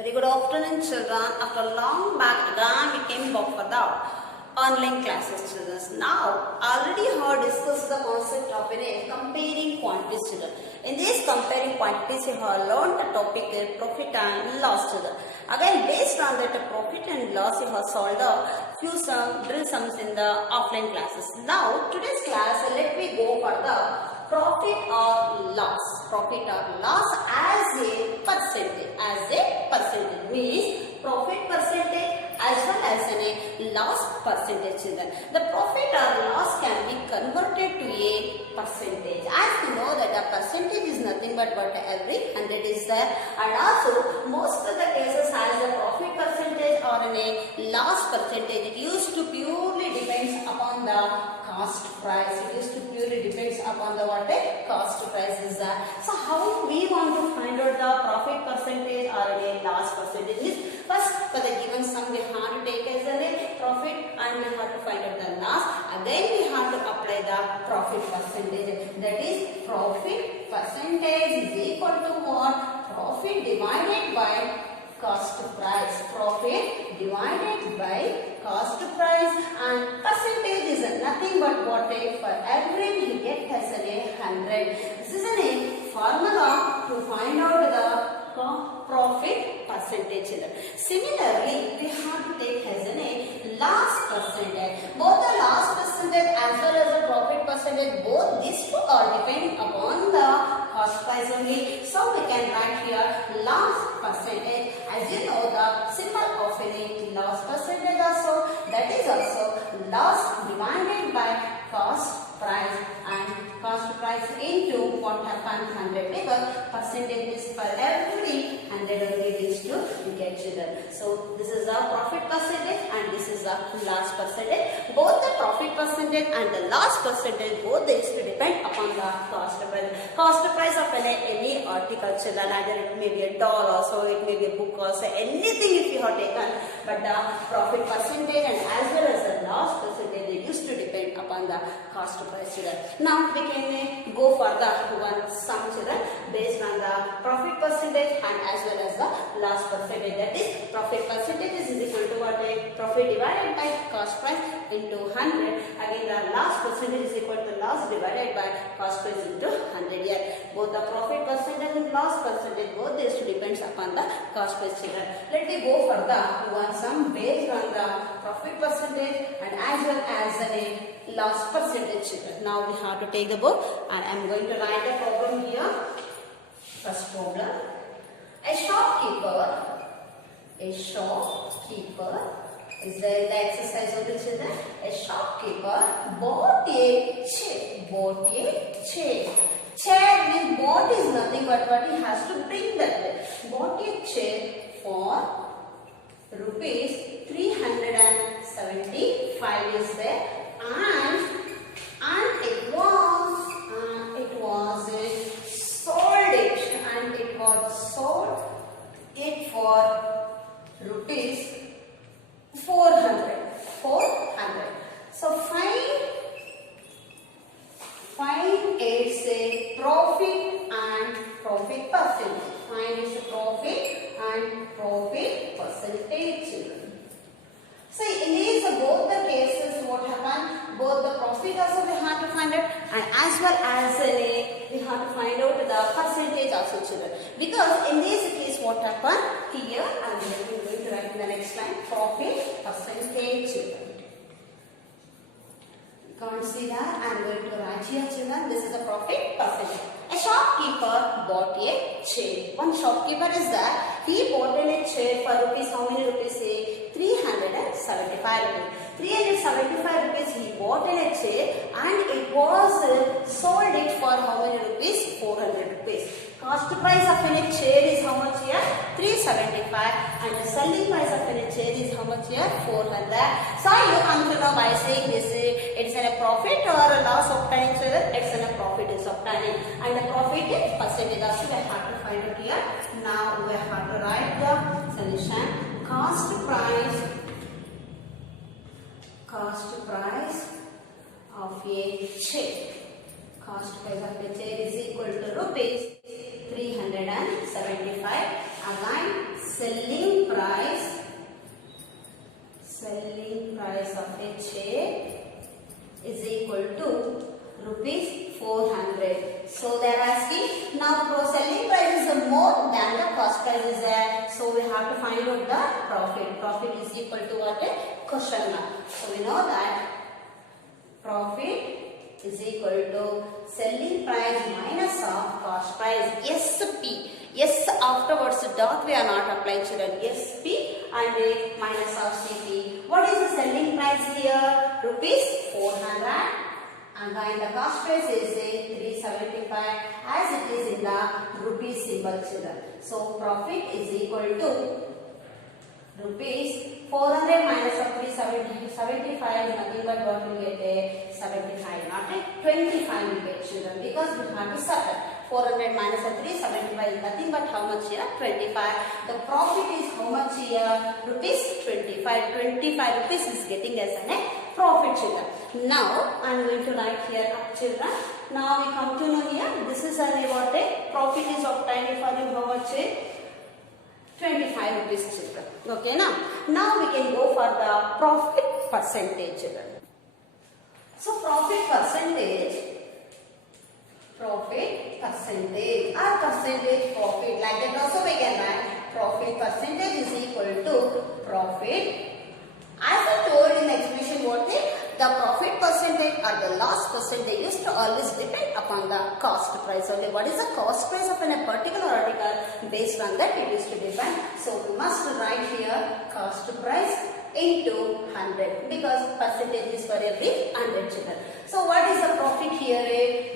Very good afternoon, children. After long back again, we came back for the online classes, children. Now, already have discussed the concept of comparing quantities, children. In this comparing quantities, we have learned the topic profit and loss, children. Again, based on that profit and loss, we have solved the few drill sums in the offline classes. Now, today's class, let me go for the profit or loss. Profit or loss as a percentage means profit percentage as well as a loss percentage, children. The profit or loss can be converted to a percentage. As we know that a percentage is nothing but what every 100 is there, and also most of the cases has a profit percentage or a loss percentage. It used to purely depends upon the cost price. It used to purely depends upon the what a cost price is there. So how we want to find out the profit percentage or a loss percentage? First, for the given sum we have to take as a profit and we have to find out the loss. Again we have to apply the profit percentage. That is, profit percentage is equal to what? Profit divided by cost price. Profit divided by cost price, and percentage is nothing but what for every we get as a 100. This is a formula to find out the profit percentage. Similarly, we have to take as a loss percentage. Both the loss percentage as well as the profit percentage, both these two are depending upon the cost price only. So we can write here loss percentage. As you know, the symbol of a loss percentage also, that is also loss divided by cost price, and cost price into what happens 100, because percentage is for every 100 only these two you get, children. So this is the profit percentage and this is the loss percentage. Both the profit percentage and the loss percentage, both these to depend upon the cost price. Cost price of any article, children, either it may be a doll also, it may be a book also, anything if you have taken, but the profit percentage and as well as the loss percentage, they used to depend upon the cost price, children. Now we can go for the one sum, children, based on the profit percentage and as well as the loss percentage. That is, profit percentage is equal to what? Profit divided by cost price into 100. Again, the loss percentage is equal to loss divided by cost price into 100 here. Both the profit percentage and loss percentage, both these depends upon the cost price, children. Let me go for the one sum based on the profit percentage and as well as a loss percentage, children. Now we have to take the book and I am going to write the problem here. First problem. A shopkeeper is there in the exercise of the children. A shopkeeper bought a chair. Chair means bought is nothing but what he has to bring that way. Bought a chair for rupees 375 is there, and it was sold it for rupees 400. So find its a profit and profit percentage. Find its profit and profit percentage, children. So in these both the cases, what happened? Both the profit also we have to find out, and as well as we have to find out the percentage also, children. Because in this case, what happened here, and we are going to write in the next line, profit percentage, children. You can't see that. I am going to write here, children. This is the profit percentage. A shopkeeper bought a chair. One shopkeeper is there. He bought a chair for rupees. How many rupees? 375 rupees. 375 rupees he bought a chair, and it was sold it for how many rupees? 400 rupees. Cost price of a chair is how much here? 375, and the selling price of a chair is how much here? 400. So you come to know by saying this, it's a profit or a loss obtaining, so it's a profit is obtaining, and the profit is percentage also we have to find out here. Now we have to write the solution. Cost price of a chair. Cost price of a chair is equal to rupees 375. Again, selling price of HA is equal to rupees 400. So they are asking, now selling price is more than the cost price is there. So we have to find out the profit. Profit is equal to what? Question mark. So we know that profit is equal to selling price minus of cost price. SP. Yes, afterwards dot we are not applying, children. SP and minus of CP. What is the selling price here? Rupees 400. And the cost price is 375 as it is in the rupees symbol, children. So profit is equal to rupees 400 minus of 375 is nothing but what we get 75, not 25 we get, children, because we have to subtract. 400 minus of 375 is nothing but how much here? 25. The profit is how much here? Rupees 25. 25 rupees is getting as a profit, children. Now I am going to write here up, children. Now we come to know here. This is what a profit is obtained for the how much? 25 rupees, children. Okay, now we can go for the profit percentage, children. So profit percentage or percentage profit, like that also we can write profit percentage is equal to profit. As I told in the explanation, what the profit percentage or the loss percentage used to always depend upon the cost price. Okay, what is the cost price of a particular article? Based on that it is to depend. So we must write here cost price into 100 because percentage is for every 100, children. So what is the profit here?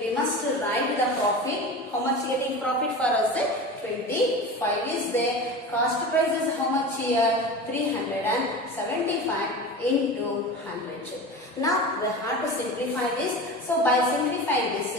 We must write the profit. How much getting profit for us? 25 is there. Cost price is how much here? 375 into 100. Now we have to simplify this. So by simplifying this,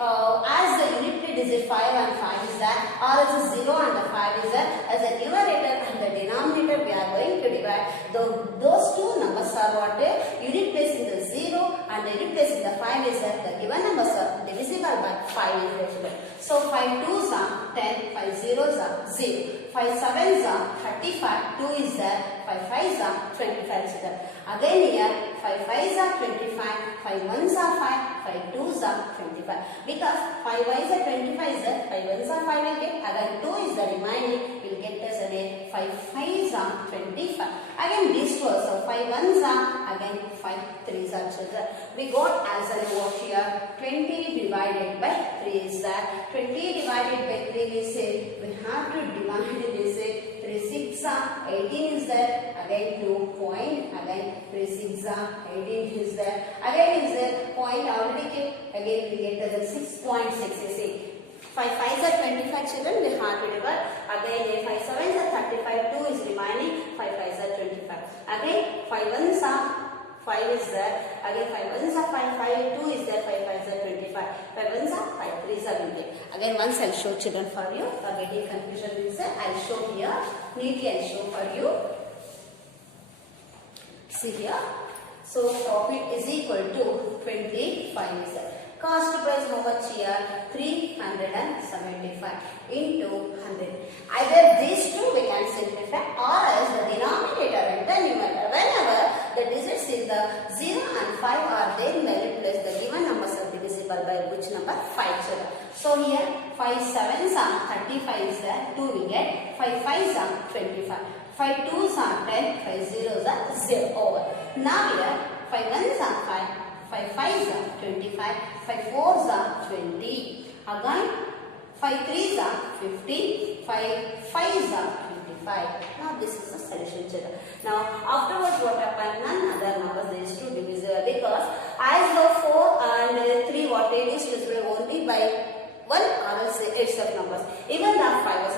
as the unit plate is 5 and 5 is there, or as a 0 and 5 is there, as a numerator and the denominator we are going to divide. Those two numbers are what? Unit place in the 0 and the unit place in the 5 is there. The given numbers are divisible by 5 is there. So 5 2s are 10, 5 0s are 0, 5 7s are 35, 2 is there, 5 5s are 25 is there. Again here 5 5s are 25, 5 1s are 5, 5 2s are 25. Because 5 5s are 25 is there, 5 1s are 5 will get, again 2 is the remaining, will get as a 5 5s are 25. Again these two also 5 1s are, again 5 3s are, children. We got as a what here? 20 divided by 3 is that. 20 divided by 3 we say we have to divide this. 3 6 are 18 is there. Again 2 point. Again 3 6 are 18 is there. Again is there point already kept. Again we get as a 6.6 is it. 5 5s are 25, children. We have to divide. Again 5 7s are 35. 2 is remaining. 5 5s are 25. Again 5 1s are 5 is there. Again 5 1s are 5, 5, 2 is there, 5 5s are 25. 5 1s are 5, 3s are 20. Again once I'll show, children, for you. For getting confusion is I'll show here. Neatly I'll show for you. See here. So profit is equal to 25 is there. Cost price how much here? 375 into 100. Either these two we can simplify, or else the denominator and the numerator. Whenever the digits in the 0 and 5 are there in the place, the given numbers are divisible by which number? 5, children. So here 5 7s are 35 is there, 2 we get, 5 5s are 25, 5 2s are 10, 5 0s are 0 over. Now here 5 1s are 5, 5 5s are 25, 5 4s are 20. Again 5 3s are 50, 5 5s are 25. Now this is the solution, children. Now afterwards what happened? None other numbers they used to divisible, because as the 4 and 3 what they used to divisible only by 1 or else 8 set numbers. Even the 5 was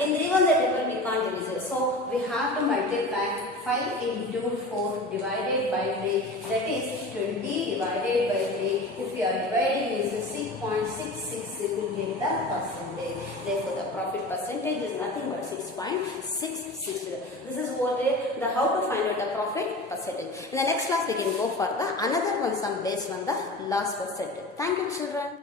in 3 1 we can't divisible. So we have to multiply 5 into 4 divided by 3, that is 20 divided by 3. If we are dividing is 6.66, we will get the percentage. Therefore the profit percentage is nothing but 6.66. This is what the how to find out the profit percentage. In the next class we can go for the another one, some based on the loss percentage. Thank you, children.